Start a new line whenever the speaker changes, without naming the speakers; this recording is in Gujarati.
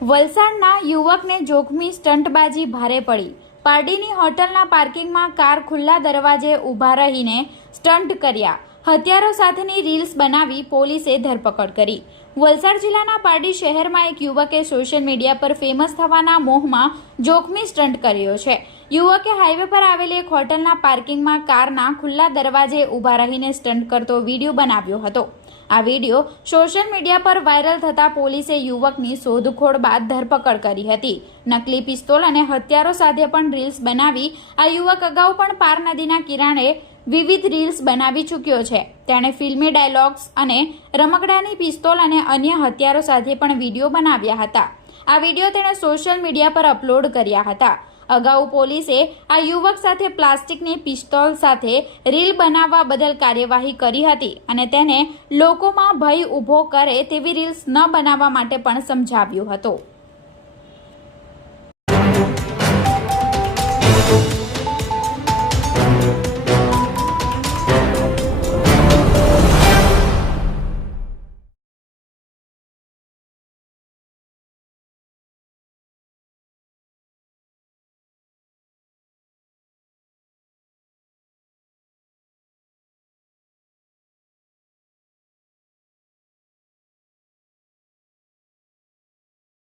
વલસાડના યુવકને જોખમી સ્ટંટબાજી ભારે પડી. પારડીની હોટલના પાર્કિંગમાં કાર ખુલ્લા દરવાજે ઊભા રહીને સ્ટંટ કર્યા. હથિયારો સાથેની રીલ્સ બનાવી પોલીસે ધરપકડ કરી. વલસાડ જિલ્લાના પારડી શહેરમાં એક યુવકે સોશિયલ મીડિયા પર ફેમસ થવાના મોહમાં જોખમી સ્ટંટ કર્યો છે. યુવકે હાઈવે પર આવેલી એક હોટલના પાર્કિંગમાં કારના ખુલ્લા દરવાજે ઊભા રહીને સ્ટંટ કરતો વીડિયો બનાવ્યો હતો. આ વીડિયો સોશિયલ મીડિયા પર વાયરલ થતા પોલીસે યુવકની શોધખોળ બાદ ધરપકડ કરી હતી. નકલી પિસ્તોલ અને હથિયારો સાથે પણ રીલ્સ બનાવી આ યુવક અગાઉ પણ પાર નદીના કિનારે વિવિધ રીલ્સ બનાવી ચૂક્યો છે. તેણે ફિલ્મી ડાયલોગ્સ અને રમકડાની પિસ્તોલ અને અન્ય હથિયારો સાથે પણ વીડિયો બનાવ્યા હતા. આ વીડિયો તેણે સોશિયલ મીડિયા પર અપલોડ કર્યા હતા. અગાઉ પોલીસે આ યુવક સાથે પ્લાસ્ટિકની પિસ્તોલ સાથે રીલ બનાવવા બદલ કાર્યવાહી કરી હતી અને તેને લોકોમાં ભય ઊભો કરે તેવી રીલ્સ ન બનાવવા માટે પણ સમજાવ્યું હતું.